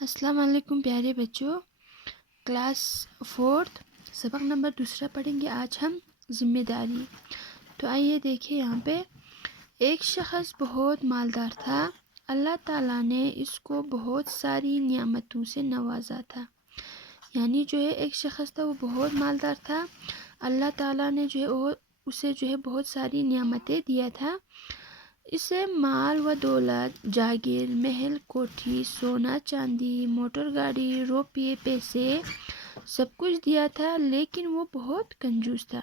السلام علیکم پیارے بچوں، کلاس 4 سبق نمبر 2 پڑھیں گے آج ہم ذمہ داری۔ تو آئیے دیکھیں یہاں پہ ایک شخص بہت مالدار تھا۔ اللہ تعالیٰ نے اس کو بہت ساری نعمتوں سے نوازا تھا۔ یعنی جو ہے ایک شخص تھا وہ بہت مالدار تھا، اللہ تعالیٰ نے جو ہے اسے جو ہے بہت ساری نعمتیں دیا تھا۔ اسے مال و دولت، جاگیر، محل، کوٹھی، سونا چاندی، موٹر گاڑی، روپے، پیسے سب کچھ دیا تھا، لیکن وہ بہت کنجوس تھا۔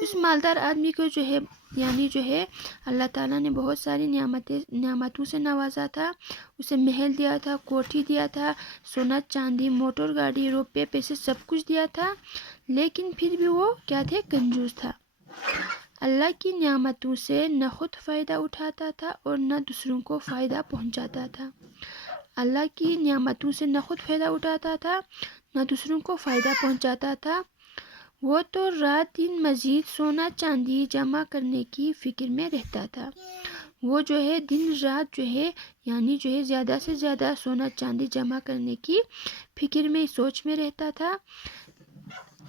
اس مالدار آدمی کو جو ہے اللہ تعالیٰ نے بہت ساری نعمتوں سے نوازا تھا۔ اسے محل دیا تھا، کوٹھی دیا تھا، سونا چاندی، موٹر گاڑی، روپے، پیسے سب کچھ دیا تھا، لیکن پھر بھی وہ کیا تھے؟ کنجوس تھا۔ اللہ کی نعمتوں سے نہ خود فائدہ اٹھاتا تھا اور نہ دوسروں کو فائدہ پہنچاتا تھا۔ اللہ کی نعمتوں سے نہ خود فائدہ اٹھاتا تھا، نہ دوسروں کو فائدہ پہنچاتا تھا۔ وہ تو رات دن مزید سونا چاندی جمع کرنے کی فکر میں رہتا تھا۔ وہ جو ہے دن رات جو ہے یعنی جو ہے زیادہ سے زیادہ سونا چاندی جمع کرنے کی فکر میں، سوچ میں رہتا تھا۔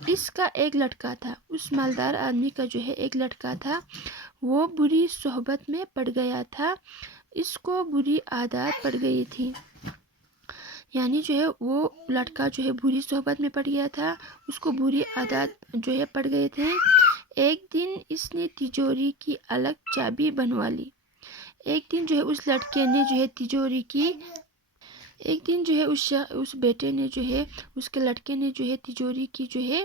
اس کا ایک لڑکا تھا، اس مالدار آدمی کا جو ہے ایک لڑکا تھا، وہ بری صحبت میں پڑ گیا تھا۔ اس کو بری عادات پڑ گئی تھی، یعنی جو ہے وہ لڑکا جو ہے بری صحبت میں پڑ گیا تھا، اس کو بری عادات جو ہے پڑ گئے تھے۔ ایک دن اس نے تجوری کی الگ چابی بنوا لی۔ ایک دن جو ہے اس لڑکے نے جو ہے تجوری کی ایک دن جو ہے اس بیٹے نے جو ہے اس کے لڑکے نے جو ہے تجوری کی جو ہے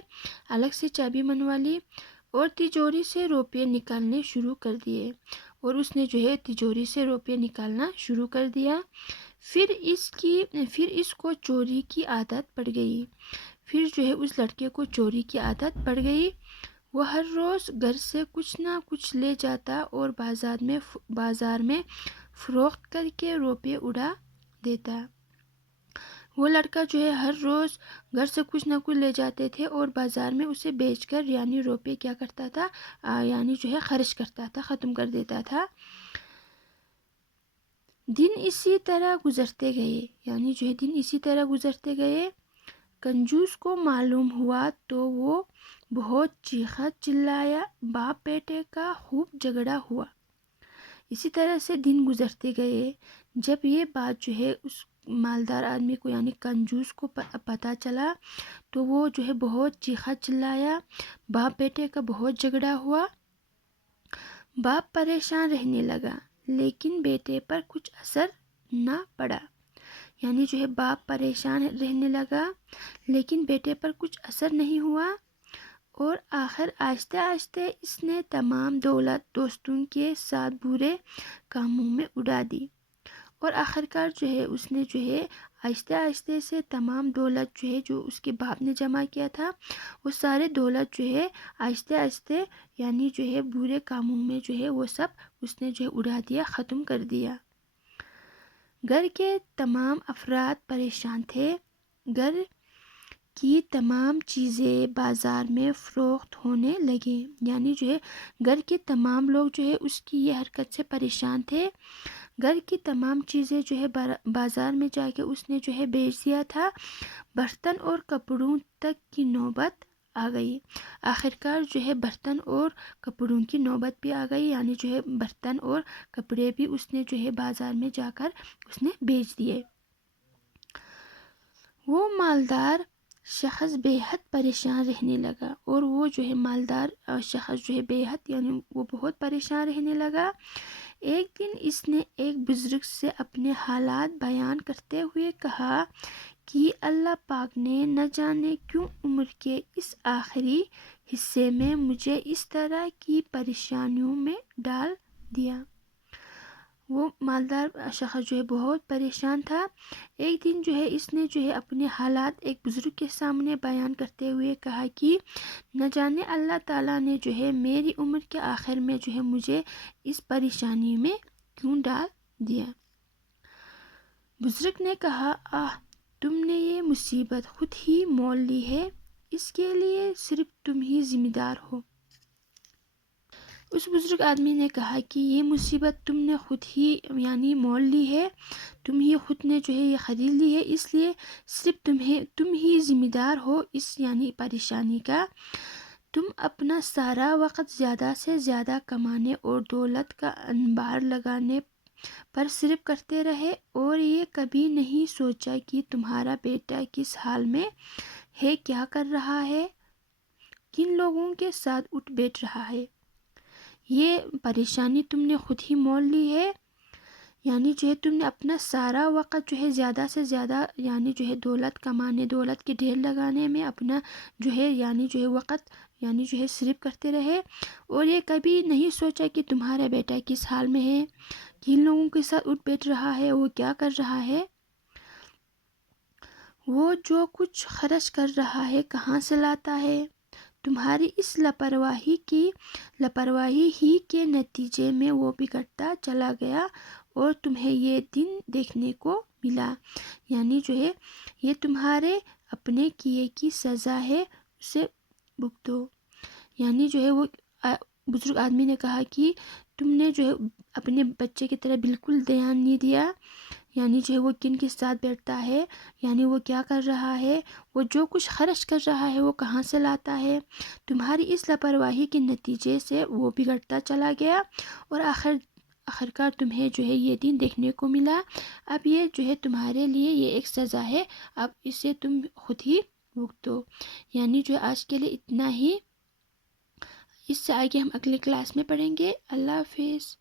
الگ سے چابی بنوا لی اور تجوری سے روپے نکالنے شروع کر دیے، اور اس نے جو ہے تجوری سے روپے نکالنا شروع کر دیا۔ پھر اس کو چوری کی عادت پڑ گئی۔ پھر جو ہے اس لڑکے کو چوری کی عادت پڑ گئی۔ وہ ہر روز گھر سے کچھ نہ کچھ لے جاتا اور بازار میں فروخت کر کے روپے اڑا دیتا۔ وہ لڑکا جو ہے ہر روز گھر سے کچھ نہ کچھ لے جاتے تھے اور بازار میں اسے بیچ کر یعنی روپے کیا کرتا تھا؟ یعنی جو ہے خرچ کرتا تھا، ختم کر دیتا تھا۔ دن اسی طرح گزرتے گئے، یعنی جو ہے دن اسی طرح گزرتے گئے۔ کنجوس کو معلوم ہوا تو وہ بہت چیخا چلایا، باپ بیٹے کا خوب جھگڑا ہوا۔ اسی طرح سے دن گزرتے گئے۔ جب یہ بات جو ہے اس مالدار آدمی کو یعنی کنجوس کو پتہ چلا تو وہ جو ہے بہت چیخا چلایا، باپ بیٹے کا بہت جھگڑا ہوا۔ باپ پریشان رہنے لگا، لیکن بیٹے پر کچھ اثر نہ پڑا۔ یعنی جو ہے باپ پریشان رہنے لگا لیکن بیٹے پر کچھ اثر نہیں ہوا، اور آخر آہستہ آہستہ اس نے تمام دولت دوستوں کے ساتھ برے کاموں میں اڑا دی، اور آخرکار جو ہے اس نے جو ہے آہستہ آہستہ سے تمام دولت جو ہے جو اس کے باپ نے جمع کیا تھا وہ سارے دولت جو ہے آہستہ آہستہ یعنی جو ہے برے کاموں میں جو ہے وہ سب اس نے جو ہے اڑا دیا، ختم کر دیا۔ گھر کے تمام افراد پریشان تھے۔ گھر کی تمام چیزیں بازار میں فروخت ہونے لگے، یعنی جو ہے گھر کے تمام لوگ جو ہے اس کی یہ حرکت سے پریشان تھے۔ گھر کی تمام چیزیں جو ہے بازار میں جا کے اس نے جو ہے بیچ دیا تھا۔ برتن اور کپڑوں تک کی نوبت آ گئی۔ آخرکار جو ہے برتن اور کپڑوں کی نوبت بھی آ گئی، یعنی جو ہے برتن اور کپڑے بھی اس نے جو ہے بازار میں جا کر اس نے بیچ دیے۔ وہ مالدار شخص بے حد پریشان رہنے لگا، اور وہ جو ہے مالدار شخص جو ہے بے حد یعنی وہ بہت پریشان رہنے لگا۔ ایک دن اس نے ایک بزرگ سے اپنے حالات بیان کرتے ہوئے کہا کہ اللہ پاک نے نہ جانے کیوں عمر کے اس آخری حصے میں مجھے اس طرح کی پریشانیوں میں ڈال دیا۔ وہ مالدار شخص جو ہے بہت پریشان تھا۔ ایک دن جو ہے اس نے جو ہے اپنے حالات ایک بزرگ کے سامنے بیان کرتے ہوئے کہا کہ نہ جانے اللہ تعالیٰ نے جو ہے میری عمر کے آخر میں جو ہے مجھے اس پریشانی میں کیوں ڈال دیا۔ بزرگ نے کہا، تم نے یہ مصیبت خود ہی مول لی ہے، اس کے لیے صرف تم ہی ذمہ دار ہو۔ اس بزرگ آدمی نے کہا کہ یہ مصیبت تم نے خود ہی یعنی مول لی ہے، تم ہی خود نے جو ہے یہ خرید لی ہے، اس لیے صرف تم ہی ذمہ دار ہو اس یعنی پریشانی کا۔ تم اپنا سارا وقت زیادہ سے زیادہ کمانے اور دولت کا انبار لگانے پر صرف کرتے رہے، اور یہ کبھی نہیں سوچا کہ تمہارا بیٹا کس حال میں ہے، کیا کر رہا ہے، کن لوگوں کے ساتھ اٹھ بیٹھ رہا ہے۔ یہ پریشانی تم نے خود ہی مول لی ہے، یعنی جو ہے تم نے اپنا سارا وقت جو ہے زیادہ سے زیادہ یعنی جو ہے دولت کمانے، دولت کے ڈھیر لگانے میں اپنا جو ہے یعنی جو ہے وقت یعنی جو ہے صرف کرتے رہے، اور یہ کبھی نہیں سوچا کہ تمہارا بیٹا کس حال میں ہے، کن لوگوں کے ساتھ اٹھ بیٹھ رہا ہے، وہ کیا کر رہا ہے، وہ جو کچھ خرچ کر رہا ہے کہاں سے لاتا ہے۔ تمہاری اس لاپرواہی ہی کے نتیجے میں وہ بگڑتا چلا گیا اور تمہیں یہ دن دیکھنے کو ملا، یعنی جو ہے یہ تمہارے اپنے کیے کی سزا ہے، اسے بھگتو۔ یعنی جو ہے وہ بزرگ آدمی نے کہا کہ تم نے جو ہے اپنے بچے کی طرح بالکل دھیان نہیں دیا، یعنی جو ہے وہ کن کے ساتھ بیٹھتا ہے، یعنی وہ کیا کر رہا ہے، وہ جو کچھ خرچ کر رہا ہے وہ کہاں سے لاتا ہے۔ تمہاری اس لاپرواہی کے نتیجے سے وہ بگڑتا چلا گیا اور آخرکار تمہیں جو ہے یہ دن دیکھنے کو ملا۔ اب یہ جو ہے تمہارے لیے یہ ایک سزا ہے، اب اسے تم خود ہی بھگتو۔ یعنی جو آج کے لیے اتنا ہی، اس سے آگے ہم اگلے کلاس میں پڑھیں گے۔ اللہ حافظ۔